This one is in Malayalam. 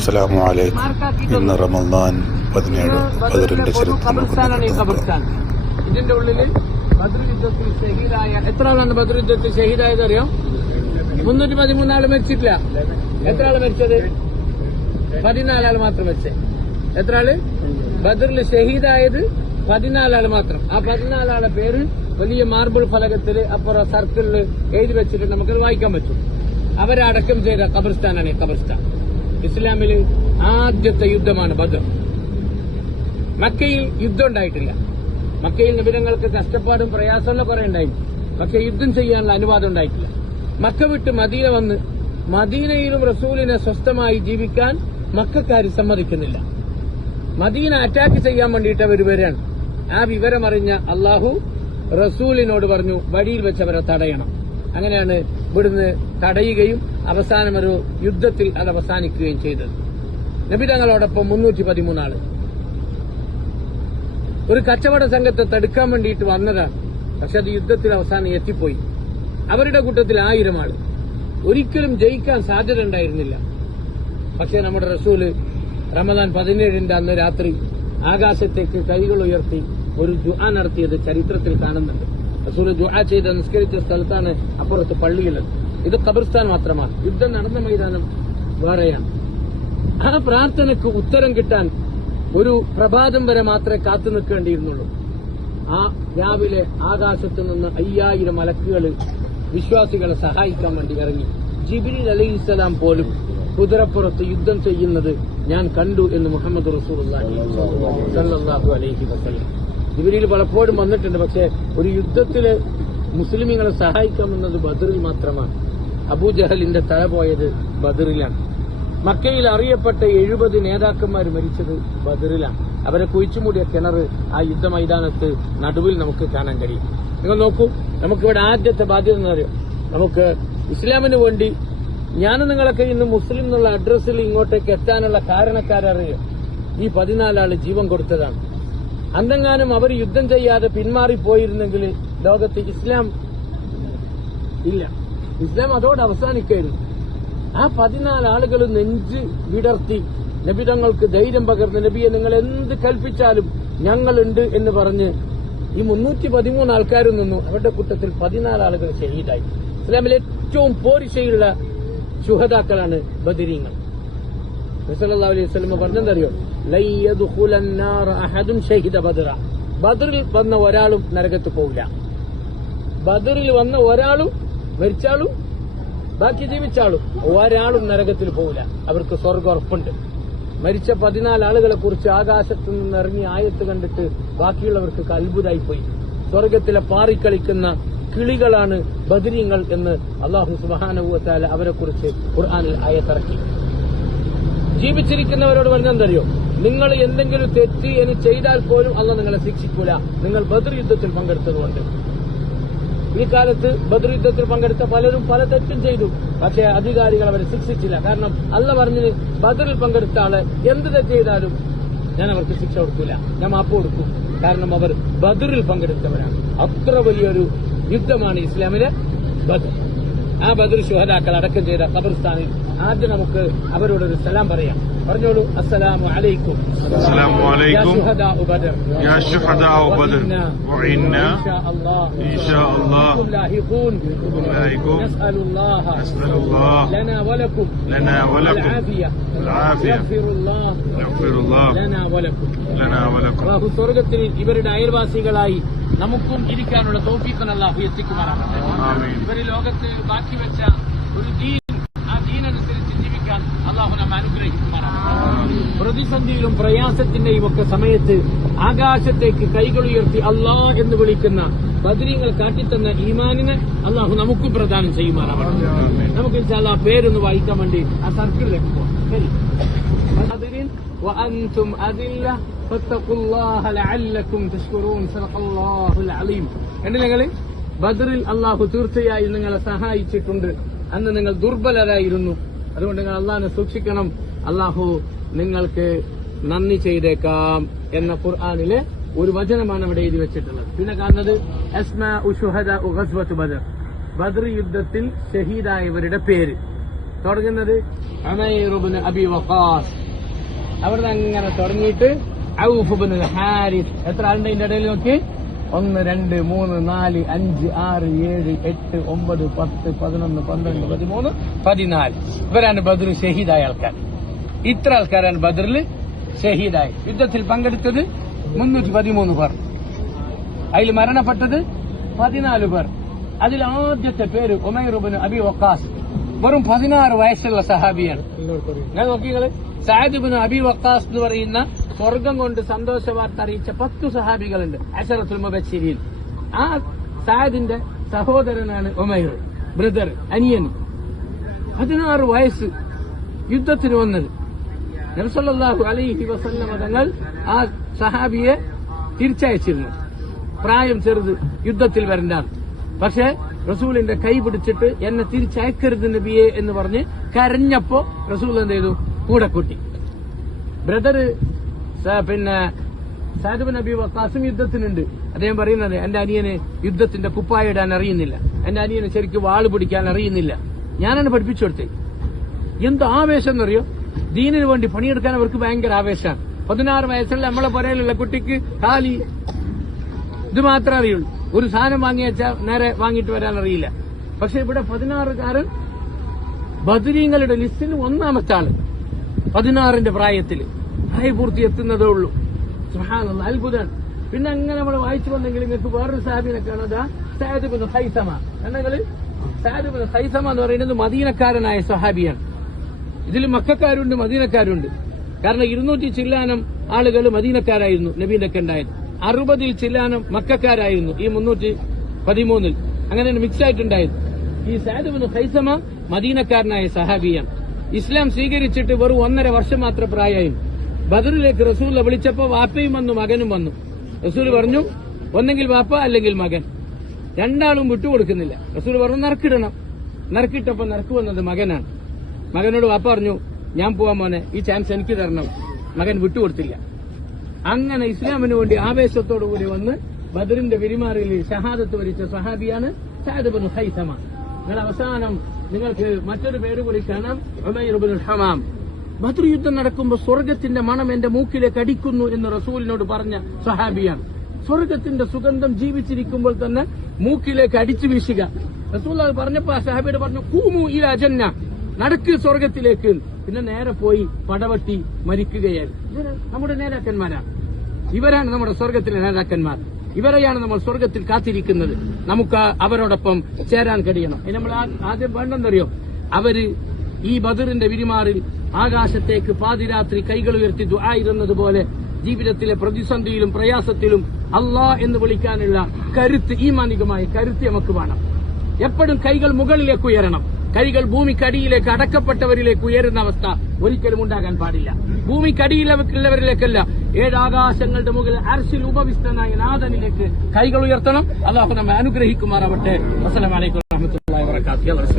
അസ്സലാമു അലൈക്കും. ഇന്ന് റമദാൻ 17 ബദറിന്റെ ചരിത്രം. ഇതിന്റെ ഉള്ളിൽ ബദർ യുദ്ധത്തിൽ ഷഹീദായ എത്ര ആളാണ് ബദർ യുദ്ധത്തിൽ ഷഹീദായത് അറിയാം? 313 ആള് മരിച്ചിട്ടില്ല. എത്ര ആള് മരിച്ചത്? 14 ആള് മാത്രം മരിച്ചത്. എത്ര ആള് ബദറിൽ ഷഹീദായത്? 14 ആള് മാത്രം. ആ 14 ആളെ പേര് വലിയ മാർബിൾ ഫലകത്തില് അപ്പുറം സർക്കിളിൽ എഴുതി വെച്ചിട്ട് നമുക്കത് വായിക്കാൻ പറ്റും. അവരടക്കം ചെയ്ത ഖബർസ്ഥാനാണ് ഖബർസ്ഥാൻ. ഇസ്ലാമിൽ ആദ്യത്തെ യുദ്ധമാണ് ബദർ. മക്കയിൽ യുദ്ധം ഉണ്ടായിട്ടില്ല. മക്കയിൽ നബിതങ്ങൾക്ക് കഷ്ടപ്പാടും പ്രയാസമുള്ള കുറെ ഉണ്ടായി. പക്ഷെ യുദ്ധം ചെയ്യാനുള്ള അനുവാദം ഉണ്ടായിട്ടില്ല. മക്ക വിട്ട് മദീന വന്ന് മദീനയിലും റസൂലിനെ സ്വസ്ഥമായി ജീവിക്കാൻ മക്കാർ സമ്മതിക്കുന്നില്ല. മദീന അറ്റാക്ക് ചെയ്യാൻ വേണ്ടിയിട്ട് അവർ വരികയാണ്. ആ വിവരമറിഞ്ഞ അള്ളാഹു റസൂലിനോട് പറഞ്ഞു, വഴിയിൽ വെച്ചവരെ തടയണം. അങ്ങനെയാണ് ഇവിടുന്ന് തടയുകയും അവസാനം ഒരു യുദ്ധത്തിൽ അത് അവസാനിക്കുകയും ചെയ്തത്. നബി തങ്ങളോടൊപ്പം 313 ആള് ഒരു കച്ചവട സംഘത്തെ തടുക്കാൻ വേണ്ടിയിട്ട് വന്നതാണ്. പക്ഷെ അത് യുദ്ധത്തിൽ അവസാനം എത്തിപ്പോയി. അവരുടെ കൂട്ടത്തിൽ 1000 ആള്. ഒരിക്കലും ജയിക്കാൻ സാധ്യത ഉണ്ടായിരുന്നില്ല. പക്ഷെ നമ്മുടെ റസൂല് റമദാൻ 17 അന്ന് രാത്രി ആകാശത്തേക്ക് കൈകൾ ഉയർത്തി ഒരു ദുആ നടത്തിയത് ചരിത്രത്തിൽ കാണുന്നുണ്ട്. റസൂല് ദുആ ചെയ്ത് നിസ്കരിച്ച സ്ഥലത്താണ് അപ്പുറത്ത് പള്ളിയുള്ളത്. ഇത് ഖബർസ്ഥാൻ മാത്രമാണ്. യുദ്ധം നടന്ന മൈതാനം വേറെയാണ്. ആ പ്രാർത്ഥനയ്ക്ക് ഉത്തരം കിട്ടാൻ ഒരു പ്രഭാതം വരെ മാത്രമേ കാത്തു നിൽക്കേണ്ടിയിരുന്നുള്ളൂ. ആ രാവിലെ ആകാശത്ത് നിന്ന് 5000 മലക്കുകൾ വിശ്വാസികളെ സഹായിക്കാൻ വേണ്ടി ഇറങ്ങി. ജിബ്രീൽ അലൈഹിസ്സലാം പോലും കുതിരപ്പുറത്ത് യുദ്ധം ചെയ്യുന്നത് ഞാൻ കണ്ടു എന്ന് മുഹമ്മദ് റസൂലുള്ളാഹി സ്വല്ലല്ലാഹു അലൈഹി വസല്ലം. ജിബ്രീൽ പലപ്പോഴും വന്നിട്ടുണ്ട്. പക്ഷെ ഒരു യുദ്ധത്തില് മുസ്ലിമീങ്ങളെ സഹായിക്കാമെന്നത് ബദറിൽ മാത്രമാണ്. അബൂജഹലിന്റെ തല പോയത് ബദറിലാണ്. മക്കയിൽ അറിയപ്പെട്ട 70 നേതാക്കന്മാർ മരിച്ചത് ബദറിലാണ്. അവരെ കുഴിച്ചുമൂടിയ കിണർ ആ യുദ്ധ മൈതാനത്ത് നടുവിൽ നമുക്ക് കാണാൻ കഴിയും. നിങ്ങൾ നോക്കൂ, നമുക്കിവിടെ ആദ്യത്തെ ബാധ്യത എന്ന് പറയും, നമുക്ക് ഇസ്ലാമിന് വേണ്ടി ഞാനും നിങ്ങളൊക്കെ ഇന്ന് മുസ്ലിം എന്നുള്ള അഡ്രസ്സിൽ ഇങ്ങോട്ടേക്ക് എത്താനുള്ള കാരണക്കാരറിയാം. ഈ 14 ആള് ജീവൻ കൊടുത്തതാണ്. അന്നെങ്ങാനും അവർ യുദ്ധം ചെയ്യാതെ പിന്മാറിപ്പോയിരുന്നെങ്കിൽ ലോകത്ത് ഇസ്ലാം ഇല്ല. ഇസ്ലാം അതോടെ അവസാനിക്കായിരുന്നു. ആ 14 ആളുകൾ നെഞ്ച് വിടർത്തി നബി തങ്ങൾക്ക് ധൈര്യം പകർന്ന്, നബിയെ നിങ്ങൾ എന്ത് കൽപ്പിച്ചാലും ഞങ്ങളുണ്ട് എന്ന് പറഞ്ഞ് ഈ 313 ആൾക്കാരും നിന്നു. അവരുടെ കൂട്ടത്തിൽ 14 ആളുകൾ ഷഹീദായി. ഇസ്ലാമിലെ ഏറ്റവും പോരിശയുള്ള ശുഹദാക്കളാണ് ബദരീങ്ങൾ. റസൂലുള്ളാഹി അലൈഹി വസല്ലം പറഞ്ഞെന്തറിയോ? ലൻ യദ്ഖുലൻ നാറ അഹദുൻ ഷഹീദ ബദറ. ബദറിൽ വന്ന ഒരാളും നരകത്ത് പോവില്ല. ബദറിൽ വന്ന ഒരാളും മരിച്ചാളും ബാക്കി ജീവിച്ചാളും ഒരാളും നരകത്തിൽ പോവില്ല. അവർക്ക് സ്വർഗ്ഗം ഉറപ്പുണ്ട്. മരിച്ച 14 ആളുകളെ കുറിച്ച് ആകാശത്ത് നിന്ന് ഇറങ്ങി ആയത്ത് കണ്ടിട്ട് ബാക്കിയുള്ളവർക്ക് അത്ഭുതമായിപ്പോയി. സ്വർഗത്തിലെ പാറിക്കളിക്കുന്ന കിളികളാണ് ബദരീങ്ങൾ എന്ന് അല്ലാഹു സുബ്ഹാനഹു വ തആല അവരെ കുറിച്ച് ഖുർആനിൽ ആയത്തിറക്കി. ജീവിച്ചിരിക്കുന്നവരോട് പറഞ്ഞെന്തറിയോ? നിങ്ങൾ എന്തെങ്കിലും തെറ്റ് ഇനി ചെയ്താൽ പോലും അല്ലാഹു നിങ്ങളെ ശിക്ഷിക്കൂല, നിങ്ങൾ ബദർ യുദ്ധത്തിൽ പങ്കെടുത്തതുകൊണ്ട്. ഈ കാലത്ത് ബദർ യുദ്ധത്തിൽ പങ്കെടുത്ത പലരും പല തെറ്റും ചെയ്തു. പക്ഷേ അധികാരികൾ അവരെ ശിക്ഷിച്ചില്ല. കാരണം അല്ലാഹു പറഞ്ഞു, ബദറിൽ പങ്കെടുത്ത ആളെ എന്ത് തെറ്റ് ചെയ്താലും ഞാൻ അവർക്ക് ശിക്ഷ കൊടുക്കില്ല, ഞാൻ മാപ്പ് കൊടുക്കും. കാരണം അവർ ബദറിൽ പങ്കെടുത്തവരാണ്. അത്ര വലിയൊരു യുദ്ധമാണ് ഇസ്ലാമിലെ ബദർ. ആ ബദർ ശുഹദാക്കൾ അടക്കം ചെയ്ത ഖബർസ്ഥാനിൽ ആദ്യം നമുക്ക് അവരോടൊരു സലാം പറയാം. പറഞ്ഞോളൂ, അസ്സലാമു അലൈക്കും യാ ശുഹദാഉ ബദർ വഇന്നാ ഇൻശാഅല്ലാഹ് ലാഹിഖൂൻ നസ്അലുല്ലാഹ ലനാ വലക്കും العافية يغفر الله لنا ولكم. അല്ലാഹു സ്വർഗ്ഗത്തിൽ ഇവരുടെ അയൽവാസികളായി നമുക്കും ഇരിക്കാനുള്ള തൗഫീഖ് അല്ലാഹു എത്തിക്കുമാറാകട്ടെ. ഇവർ ലോകത്ത് ബാക്കി വെച്ച ഒരു ദീൻ, ആ ദീനനുസരിച്ച് ജീവിക്കാൻ അല്ലാഹു നമ്മെ അനുഗ്രഹിക്കുമാറാകട്ടെ. പ്രതിസന്ധിയിലും പ്രയാസത്തിന്റെയും ഒക്കെ സമയത്ത് ആകാശത്തേക്ക് കൈകൾ ഉയർത്തി അല്ലാഹ് എന്ന് വിളിക്കുന്ന ബദരീങ്ങൾ കാട്ടിത്തന്ന ഈമാനിനെ അല്ലാഹു നമുക്കും പ്രദാനം ചെയ്യുമാറാകട്ടെ. നമുക്ക് ഇൻഷാ അല്ലാഹ് പേരൊന്ന് വായിക്കാൻ വേണ്ടി ആ സർക്കിളിലേക്ക് പോകാം. ശരി. وأنتم أذلة فاتقوا الله لعلكم تشكرون صدق الله العظيم. നിങ്ങൾ ബദറിൽ അല്ലാഹു തീർച്ചയായും നിങ്ങളെ സഹായിച്ചിട്ടുണ്ട്. അന്ന് നിങ്ങൾ ദുർബലരായിരുന്നു. അതുകൊണ്ട് നിങ്ങൾ അല്ലാഹുവിനെ സൂക്ഷിക്കണം. അല്ലാഹു നിങ്ങൾക്ക് നന്ദി ചെയ്തേക്കാം എന്ന ഖുർആനിലെ ഒരു വചനമാണ് അവിടെ എഴുതി വെച്ചിട്ടുള്ളത്. പിന്നെ കാണുന്നത് അസ്മാഉ ശുഹദാഉ ഗസ്വത്ത് ബദർ. ബദർ യുദ്ധത്തിൽ ഷഹീദായവരുടെ പേര്. തുടങ്ങുന്നത് ഉമൈർ ഇബ്നു അബി വഖാസ്. അവിടുന്ന് അങ്ങനെ തുടങ്ങിയിട്ട് ഔഫ് ഇബ്നുൽ ഹാരിസ്. എത്ര ആളുണ്ട് ഇതിന്റെ ഇടയിൽ നോക്കി? 1 2 3 4 5 6 7 8 9 10 11 12 13 14. ഇവരാണ് ബദർ ഷഹീദായ ആൾക്കാർ. ഇത്ര ആൾക്കാരാണ് ബദറിൽ ഷഹീദായി. യുദ്ധത്തിൽ പങ്കെടുത്തത് 313 പേർ. അതിൽ മരണപ്പെട്ടത് 14 പേർ. അതിൽ ആദ്യത്തെ പേര് ഉമൈർ ഇബ്നു അബി വഖാസ്. വെറും 16 വയസ്സുള്ള സഹാബിയാണ്. ഞാൻ നോക്കികള് സഅദ് ഇബ്നു അബി വഖാസ് എന്ന് പറയുന്ന സ്വർഗം കൊണ്ട് സന്തോഷ വാർത്ത അറിയിച്ച 10 സഹാബികളുണ്ട്. അശറത്തുൽ മുബശ്ശിരീൻ. ആ സഅദിന്റെ സഹോദരനാണ് ഉമൈർ, ബ്രദർ, അനിയൻ. 16 വയസ്സ് യുദ്ധത്തിന് വന്നത്. നബി സല്ലല്ലാഹു അലൈഹി വസല്ലം തങ്ങൾ ആ സഹാബിയെ തിരിച്ചയച്ചിരുന്നു. പ്രായം ചെറുത്, യുദ്ധത്തിൽ വരണ്ടാണ്. പക്ഷെ റസൂലിന്റെ കൈ പിടിച്ചിട്ട് എന്നെ തിരിച്ചയക്കരുത് നബിയെ എന്ന് പറഞ്ഞ് കരഞ്ഞപ്പോ റസൂൽ എന്ത് ചെയ്തു? കൂടെ കൂട്ടി. ബ്രദർ പിന്നെ സഅദ് ഇബ്നു അബി വഖാസും യുദ്ധത്തിനുണ്ട്. അദ്ദേഹം പറയുന്നത് എന്റെ അനിയന് യുദ്ധത്തിന്റെ കുപ്പായ ഇടാൻ അറിയുന്നില്ല, എന്റെ അനിയന് ശരിക്കും വാള് പിടിക്കാൻ അറിയുന്നില്ല, ഞാനാണ് പഠിപ്പിച്ചു കൊടുത്തത്. എന്ത് ആവേശം എന്നറിയോ? ദീനിന് വേണ്ടി പണിയെടുക്കാൻ അവർക്ക് ഭയങ്കര ആവേശമാണ്. 16 വയസ്സുള്ള നമ്മളെ പുരയിലുള്ള കുട്ടിക്ക് കാലി ഇത് മാത്രമേ അറിയുള്ളൂ. ഒരു സാധനം വാങ്ങി വെച്ചാൽ നേരെ വാങ്ങിയിട്ട് വരാൻ അറിയില്ല. പക്ഷെ ഇവിടെ 16കാരൻ ബദരീങ്ങളുടെ ലിസ്റ്റിൽ 1ാമത്തെ ആള്. 16ന്റെ പ്രായത്തിൽ പ്രായപൂർത്തി എത്തുന്നതേ ഉള്ളൂ. സുബ്ഹാനല്ലാഹ്, അത്ഭുതമാണ്. പിന്നെ അങ്ങനെ നമ്മൾ വായിച്ചു വന്നെങ്കിൽ നിങ്ങൾക്ക് വേറൊരു സാഹിബിനെ കാണാതാ, സഅദ് ഇബ്നു ഖൈസമ. എന്നെങ്കിൽ സഅദ് ഇബ്നു ഖൈസമ എന്ന് പറയുന്നത് മദീനക്കാരനായ സ്വഹാബിയാണ്. ഇതിൽ മക്കക്കാരുണ്ട്, മദീനക്കാരുണ്ട്. കാരണം 200 ചില്ലാനം ആളുകൾ മദീനക്കാരായിരുന്നു നബീന്റെ ഒക്കെ ഉണ്ടായത്. 60 ചില്ലാനം മക്കക്കാരായിരുന്നു ഈ 313. അങ്ങനെ മിക്സ് ആയിട്ടുണ്ടായത്. ഈ സഅദ് ഇബ്നു ഖൈസമ മദീനക്കാരനായ സഹാബിയാണ്. ഇസ്ലാം സ്വീകരിച്ചിട്ട് വെറും 1.5 വർഷം മാത്രം പ്രായമായി. ബദറിലേക്ക് റസൂൽ വിളിച്ചപ്പോ വാപ്പയും വന്നു, മകനും വന്നു. റസൂൽ പറഞ്ഞു ഒന്നെങ്കിൽ വാപ്പ അല്ലെങ്കിൽ മകൻ, രണ്ടാളും വിട്ടുകൊടുക്കുന്നില്ല. റസൂൽ പറഞ്ഞു നറുക്കിടണം. നറുക്കിട്ടപ്പോ നറുക്ക് വന്നത് മകനാണ്. മകനോട് വാപ്പ പറഞ്ഞു ഞാൻ പോവാൻ മോനെ, ഈ ചാൻസ് എനിക്ക് തരണം. മകൻ വിട്ടുകൊടുത്തില്ല. അങ്ങനെ ഇസ്ലാമിന് വേണ്ടി ആവേശത്തോടുകൂടി വന്ന് ബദറിന്റെ പെരുമാറിയിൽ ഷഹാദത്ത് വരിച്ച സഹാബിയാണ് സഅദ് ഇബ്നു ഖൈസമ. നിങ്ങൾ അവസാനം നിങ്ങൾക്ക് മറ്റൊരു പേര് കൂടി കാണാം, ഉമൈർ ഇബ്നുൽ ഹമാം. ബദർ യുദ്ധം നടക്കുമ്പോൾ സ്വർഗത്തിന്റെ മണം എന്റെ മൂക്കിലേക്ക് അടിക്കുന്നു എന്ന് റസൂലിനോട് പറഞ്ഞ സഹാബിയാണ്. സ്വർഗത്തിന്റെ സുഗന്ധം ജീവിച്ചിരിക്കുമ്പോൾ തന്നെ മൂക്കിലേക്ക് അടിച്ചു വീശുക. റസൂൽ അത് പറഞ്ഞപ്പോ ആ സഹാബിയോട് പറഞ്ഞു ഖൂമു ഇലാ ജന്ന, നടക്ക് സ്വർഗത്തിലേക്ക്. പിന്നെ നേരെ പോയി പടവട്ടി മരിക്കുകയായി. നമ്മുടെ നേതാക്കന്മാരാണ്. ഇവരാണ് നമ്മുടെ സ്വർഗത്തിലെ നേതാക്കന്മാർ. ഇവരെയാണ് നമ്മൾ സ്വർഗത്തിൽ കാത്തിരിക്കുന്നത്. നമുക്ക് അവരോടൊപ്പം ചേരാൻ കഴിയണം. നമ്മൾ ആദ്യം വേണ്ടെന്നറിയോ? അവര് ഈ ബദറിന്റെ വിരിമാറിൽ ആകാശത്തേക്ക് പാതിരാത്രി കൈകൾ ഉയർത്തി ദുആയിരുന്നതുപോലെ ജീവിതത്തിലെ പ്രതിസന്ധിയിലും പ്രയാസത്തിലും അല്ലാഹ് എന്ന് വിളിക്കാനുള്ള കരുത്ത്, ഈമാനികമായ കരുത്ത് നമുക്ക് വേണം. എപ്പോഴും കൈകൾ മുകളിലേക്ക് ഉയരണം. കൈകൾ ഭൂമിക്കടിയിലേക്ക് അടക്കപ്പെട്ടവരിലേക്ക് ഉയരുന്ന അവസ്ഥ ഒരിക്കലും ഉണ്ടാകാൻ പാടില്ല. ഭൂമിക്കടിയിലുള്ളവരിലേക്കല്ല, 7 ആകാശങ്ങളുടെ മുകളിൽ അർശിൽ ഉപവിഷ്ടനായ നാഥനിലേക്ക് കൈകൾ ഉയർത്തണം. അല്ലാഹു നമ്മെ അനുഗ്രഹിക്കുമാറാവട്ടെ. അസ്സലാമു അലൈക്കും വറഹ്മത്തുള്ളാഹി വബറകാതുഹു.